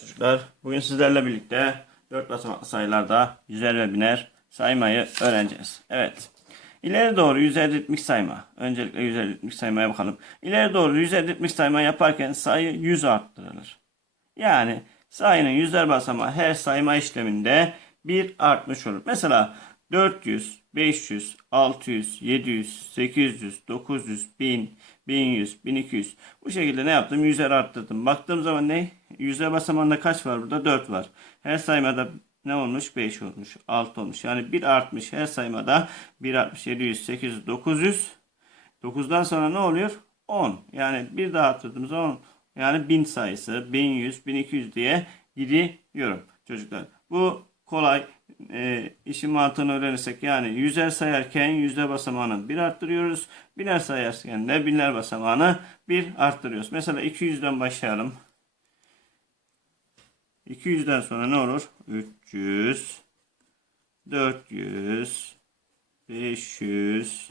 Çocuklar bugün sizlerle birlikte 4 basamaklı sayılarda yüzer ve biner saymayı öğreneceğiz. Evet. İleri doğru yüzer ritmik sayma. Öncelikle yüzer ritmik saymaya bakalım. İleri doğru yüzer ritmik sayma yaparken sayı 100 arttırılır. Yani sayının yüzler basamağı her sayma işleminde bir artmış olur. Mesela 400, 500, 600, 700, 800, 900, 1000, 1100, 1200. Bu şekilde ne yaptım? Yüzer arttırdım. Baktığım zaman ne? Yüzer basamağında kaç var burada? 4 var. Her saymada ne olmuş? 5 olmuş. 6 olmuş. Yani 1 artmış. Her saymada 1 artmış. 700, 800, 900. 9'dan sonra ne oluyor? 10. Yani bir daha arttırdığım zaman yani 1000 sayısı 1100, 1200 diye gidiyorum çocuklar. Bu kolay. E, işin mantığını öğrenirsek yani yüzer sayarken yüzler basamağını bir arttırıyoruz. Biner sayarken de binler basamağını bir arttırıyoruz. Mesela 200'den başlayalım. 200'den sonra ne olur? 300 400 500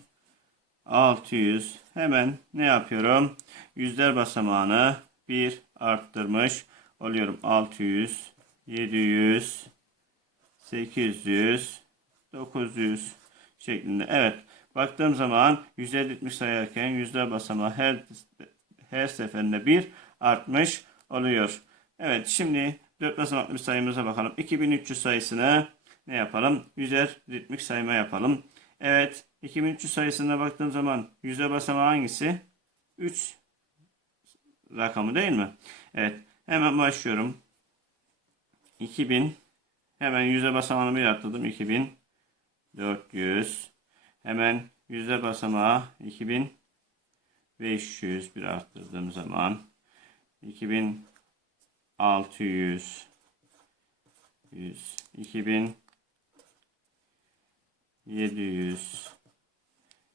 600 hemen ne yapıyorum? Yüzler basamağını bir arttırmış oluyorum. 600 700 800 900 şeklinde. Evet. Baktığım zaman yüzler ritmik sayarken yüzler basamağı her her seferinde bir artmış oluyor. Evet şimdi 4 basamaklı bir sayımıza bakalım. 2300 sayısını ne yapalım? Yüzer ritmik sayma yapalım. Evet 2300 sayısına baktığım zaman yüzler basamağı hangisi? 3 rakamı değil mi? Evet hemen başlıyorum. 2000 hemen yüze basamağını bir atladım. 2400 hemen yüze basamağı 2500 bir arttırdığım zaman 2600 100 2700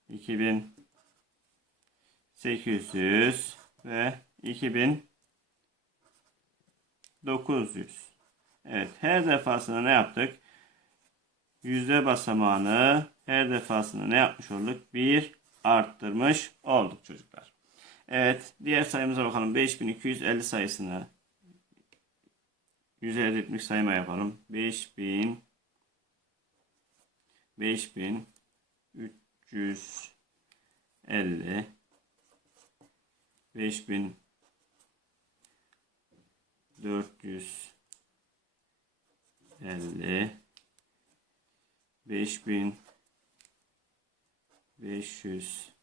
2800 ve 2900 Evet her defasında ne yaptık? Yüzde basamağını her defasında ne yapmış olduk? Bir arttırmış olduk çocuklar. Evet diğer sayımıza bakalım. 5250 sayısını yüzey ritmik sayma yapalım. 5000 5350 5400 50 5000 500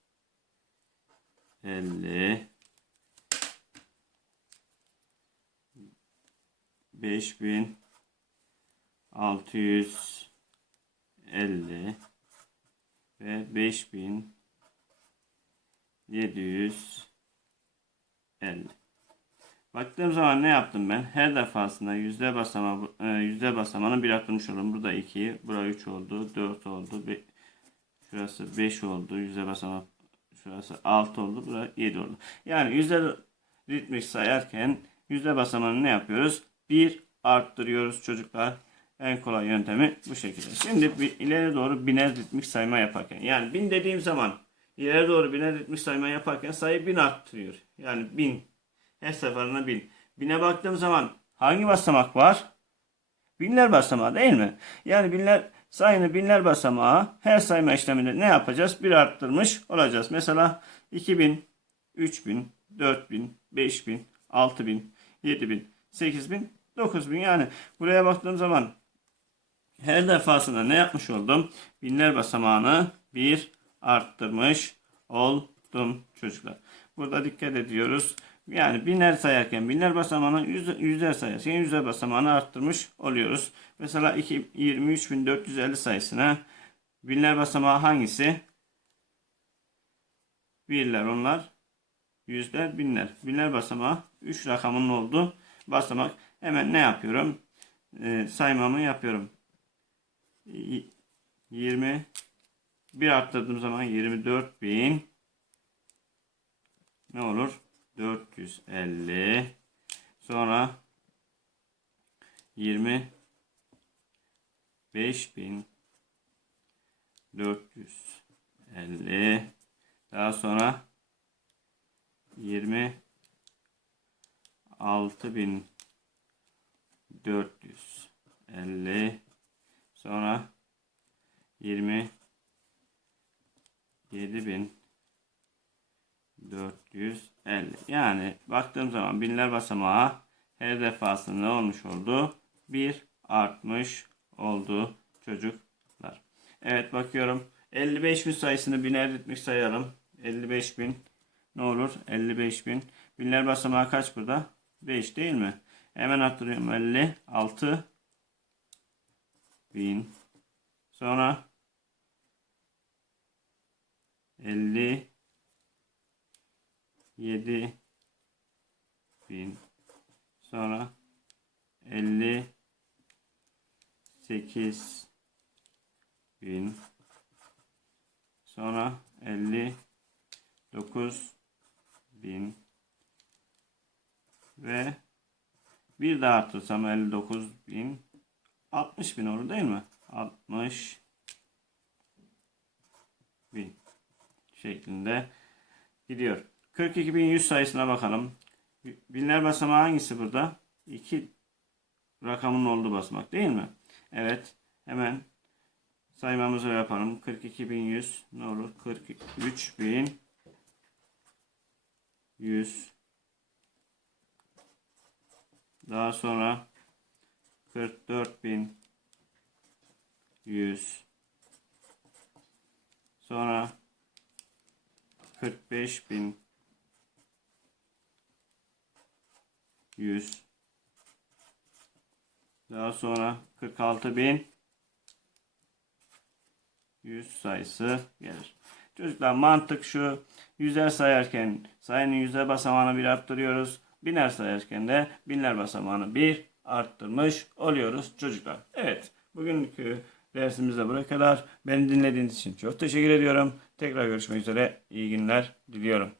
50 5000 650 ve 5000 750 Baktığım zaman ne yaptım ben? Her defasında yüzde basama e, yüzde basamağını bir arttırmış oldum. Burada 2, burada 3 oldu, 4 oldu. Be, şurası 5 oldu. Yüzde basama şurası 6 oldu. Burada 7 oldu. Yani yüzde ritmik sayarken yüzde basamağını ne yapıyoruz? 1 arttırıyoruz çocuklar. En kolay yöntemi bu şekilde. Şimdi bir ileri doğru biner ritmik sayma yaparken yani bin dediğim zaman ileri doğru biner ritmik sayma yaparken sayı bin arttırıyor. Yani bin her seferinde bin. Bine baktığım zaman hangi basamak var? Binler basamağı değil mi? Yani binler sayını binler basamağı her sayma işleminde ne yapacağız? Bir arttırmış olacağız. Mesela 2000, 3000, 4000, 5000, 6000, 7000, 8000, 9000 yani buraya baktığım zaman her defasında ne yapmış oldum? Binler basamağını bir arttırmış oldum çocuklar. Burada dikkat ediyoruz. Yani binler sayarken binler basamağını yüz, yüzler sayarken yüzler basamağını arttırmış oluyoruz. Mesela 2, 23.450 sayısına binler basamağı hangisi? Birler onlar. Yüzler binler. Binler basamağı 3 rakamının olduğu basamak. Hemen ne yapıyorum? Ee, saymamı yapıyorum. 20 bir arttırdığım zaman 24.000 ne olur? 450 sonra 20 5450 daha sonra 20 6000 450 sonra 20 7000 450 yani baktığım zaman binler basamağı her defasında ne olmuş oldu? 1 artmış oldu çocuklar. Evet bakıyorum. 55 bin sayısını biner ritmik sayalım. 55 bin ne olur? 55 bin. Binler basamağı kaç burada? 5 değil mi? Hemen hatırlıyorum. 56 bin. Sonra 50 7 bin. Sonra 50 8 bin. Sonra 59 bin. Ve bir daha artırsam 59 bin. 60 bin olur değil mi? 60 bin şeklinde gidiyor. 42.100 sayısına bakalım. Binler basamağı hangisi burada? 2 rakamın olduğu basamak değil mi? Evet. Hemen saymamızı yapalım. 42.100 ne olur? 43.100 daha sonra 44.100 sonra 45.000 100 daha sonra 46.000 100 sayısı gelir. Çocuklar mantık şu. Yüzer sayarken sayının yüzler basamağını bir arttırıyoruz. Biner sayarken de binler basamağını bir arttırmış oluyoruz çocuklar. Evet bugünkü dersimiz de buraya kadar. Beni dinlediğiniz için çok teşekkür ediyorum. Tekrar görüşmek üzere. İyi günler diliyorum.